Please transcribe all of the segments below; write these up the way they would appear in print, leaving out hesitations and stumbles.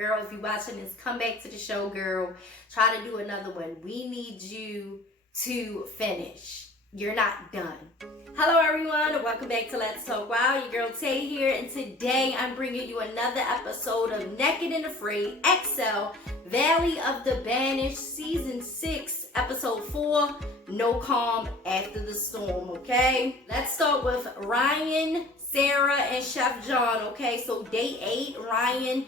Girl, if you're watching this, come back to the show, girl. Try to do another one. We need you to finish. You're not done. Hello everyone, and welcome back to Let's Talk Wild. Your girl Tay here, and today I'm bringing you another episode of Naked and Afraid XL Valley of the Banished Season 6, Episode 4, No Calm After the Storm, okay? Let's start with Ryan, Sarah, and Chef John, okay? So day 8, Ryan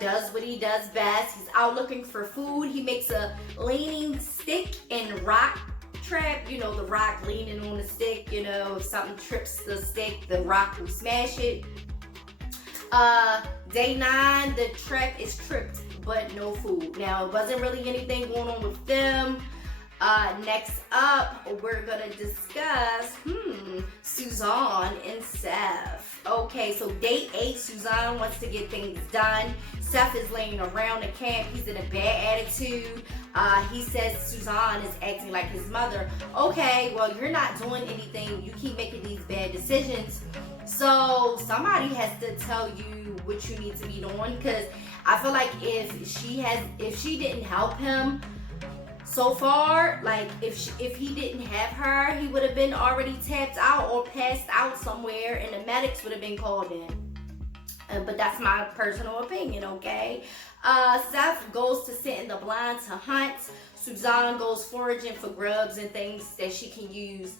does what he does best. He's out looking for food. He makes a leaning stick and rock trap, you know, the rock leaning on the stick, you know, if something trips the stick, the rock will smash it. Day 9, the trap is tripped, but no food. Now, it wasn't really anything going on with them. Next up, we're gonna discuss, Suzanne and Seth. Okay, so day 8, Suzanne wants to get things done. Seth is laying around the camp. He's in a bad attitude. He says Suzanne is acting like his mother. Okay, well, you're not doing anything. You keep making these bad decisions. So somebody has to tell you what you need to be doing, because I feel like if she didn't help him so far, like if he didn't have her, he would have been already tapped out or passed out somewhere, and the medics would have been called in. But that's my personal opinion, okay? Seth goes to sit in the blind to hunt. Suzanne goes foraging for grubs and things that she can use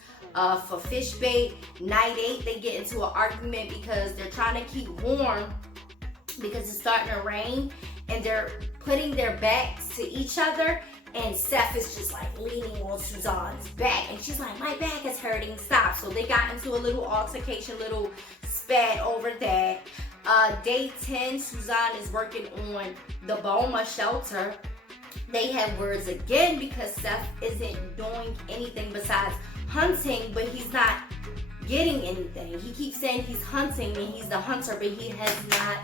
for fish bait. Night 8, they get into an argument because they're trying to keep warm because it's starting to rain, and they're putting their backs to each other. And Seth is just like leaning on Suzanne's back, and she's like, my back is hurting, stop. So they got into a little altercation, little spat over that. Day 10, Suzanne is working on the Boma shelter. They have words again because Seth isn't doing anything besides hunting, but he's not getting anything. He keeps saying he's hunting and he's the hunter, but he has not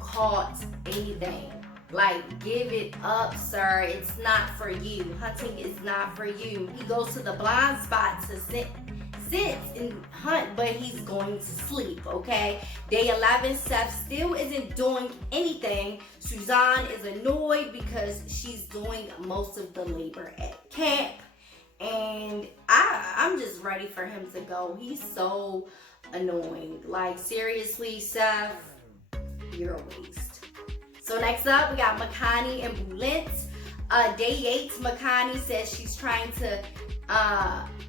caught anything. Like, give it up, sir. It's not for you. Hunting is not for you. He goes to the blind spot to sit and hunt, but he's going to sleep, okay? Day 11, Seth still isn't doing anything. Suzanne is annoyed because she's doing most of the labor at camp, and I'm just ready for him to go. He's so annoying. Like, seriously, Seth, you're a waste. So next up, we got Makani and Bulent. Day 8, Makani says she's trying to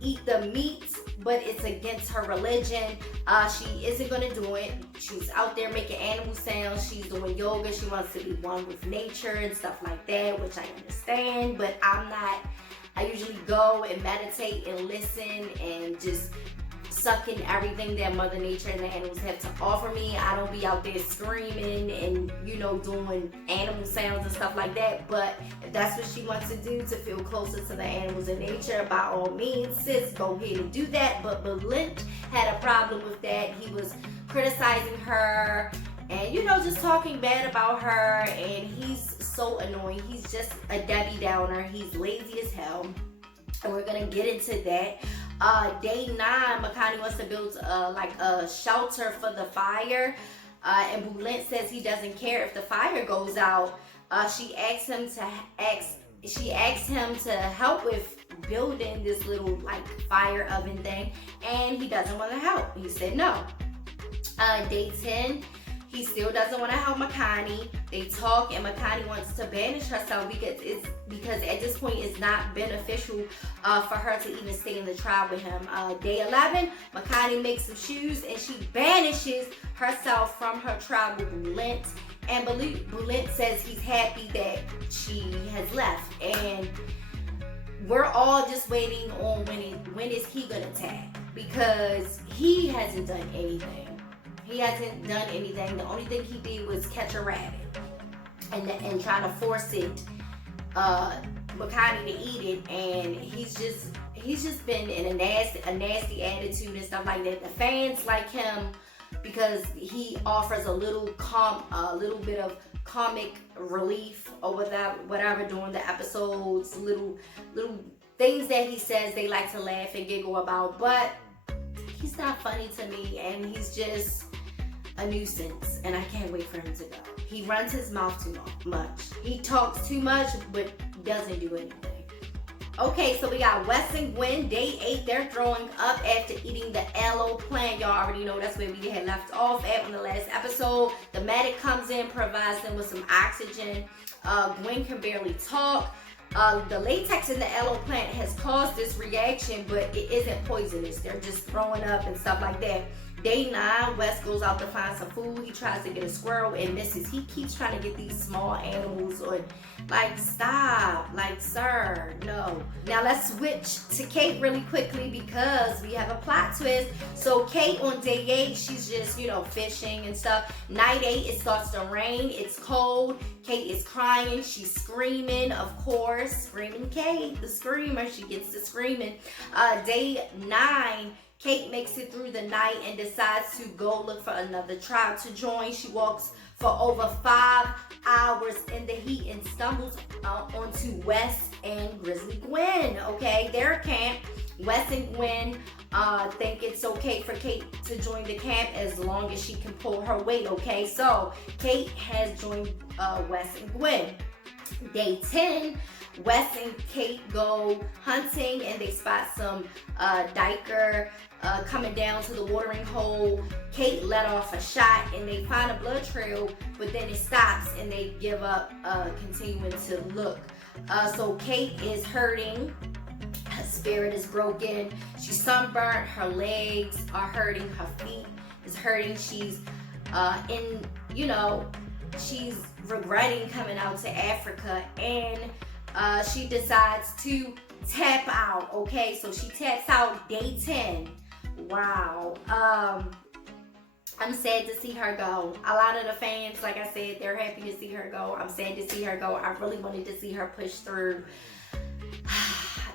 eat the meat, but it's against her religion. She isn't gonna do it. She's out there making animal sounds. She's doing yoga. She wants to be one with nature and stuff like that, which I understand, but I'm not. I usually go and meditate and listen and just suck in everything that Mother Nature and the animals have to offer me. I don't be out there screaming and, you know, doing animal sounds and stuff like that. But if that's what she wants to do to feel closer to the animals and nature, by all means, sis, go ahead and do that. But Lynch had a problem with that. He was criticizing her and, you know, just talking bad about her. And he's so annoying. He's just a Debbie Downer. He's lazy as hell. And we're going to get into that. Day 9, Makani wants to build like a shelter for the fire, and Bulent says he doesn't care if the fire goes out. She asks him to help with building this little like fire oven thing, and he doesn't want to help. He said no. Day 10, he still doesn't want to help Makani. They talk, and Makani wants to banish herself because at this point it's not beneficial for her to even stay in the tribe with him. Day 11, Makani makes some shoes and she banishes herself from her tribe with Bulent. And Bulent says he's happy that she has left. And we're all just waiting on when is he gonna tag, because he hasn't done anything. He hasn't done anything. The only thing he did was catch a rabbit and try to force it, Makani to eat it, and he's just been in a nasty attitude and stuff like that. The fans like him because he offers a little bit of comic relief or whatever during the episodes, little things that he says they like to laugh and giggle about, but he's not funny to me, and he's just a nuisance, and I can't wait for him to go. He runs his mouth too much. He talks too much, but doesn't do anything. Okay, so we got Wesson Gwen, day 8. They're throwing up after eating the aloe plant. Y'all already know that's where we had left off at on the last episode. The medic comes in, provides them with some oxygen. Gwen can barely talk. The latex in the aloe plant has caused this reaction, but it isn't poisonous. They're just throwing up and stuff like that. Day 9, Wes goes out to find some food. He tries to get a squirrel and misses. He keeps trying to get these small animals on. Like, stop. Like, sir, no. Now let's switch to Kate really quickly because we have a plot twist. So Kate on day 8, she's just, fishing and stuff. Night 8, it starts to rain. It's cold. Kate is crying. She's screaming, of course. Screaming Kate, the screamer. She gets to screaming. Day 9, Kate makes it through the night and decides to go look for another tribe to join. She walks for over 5 hours in the heat and stumbles onto Wes and Grizzly Gwen. Okay, they're camp. Wes and Gwen think it's okay for Kate to join the camp as long as she can pull her weight. Okay, so Kate has joined Wes and Gwen. Day 10, Wes and Kate go hunting and they spot some diker coming down to the watering hole. Kate let off a shot and they find a blood trail, but then it stops and they give up continuing to look. So Kate is hurting. Her spirit is broken. She's sunburnt. Her legs are hurting. Her feet is hurting. She's she's regretting coming out to Africa, and she decides to tap out. Okay, so she taps out day 10. Wow. I'm sad to see her go. A lot of the fans, like I said, they're happy to see her go. I'm sad to see her go. I really wanted to see her push through.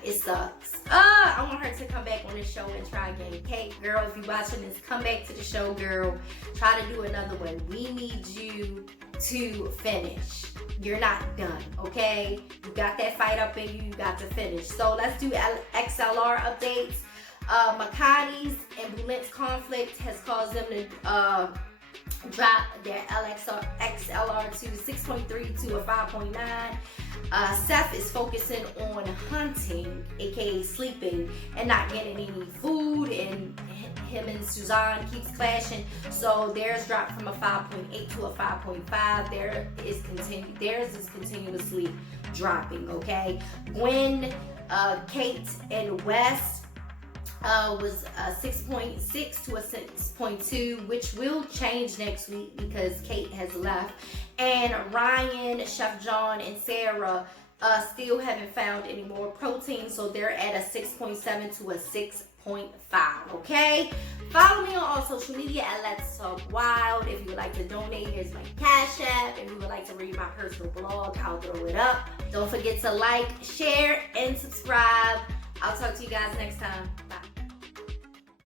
It sucks. I want her to come back on the show and try again. Kate, girl, if you're watching this, come back to the show, girl. Try to do another one. We need you to finish. You're not done, okay? You got that fight up in you. You got to finish. So let's do XLR updates. Makani's and Bulent's conflict has caused them to drop their XLR to 6.3 to a 5.9. Seth is focusing on hunting, aka sleeping, and not getting any food, and him and Suzanne keeps clashing. So theirs dropped from a 5.8 to a 5.5. Theirs is continuously dropping, okay? Gwen, Kate, and Wes was a 6.6 to a 6.2, which will change next week because Kate has left. And Ryan, Chef John, and Sarah still haven't found any more protein, so they're at a 6.7 to a 6.5, okay? Follow me on all social media at Let's Talk Wild. If you would like to donate, here's my Cash App. If you would like to read my personal blog, I'll throw it up. Don't forget to like, share, and subscribe. I'll talk to you guys next time. Bye.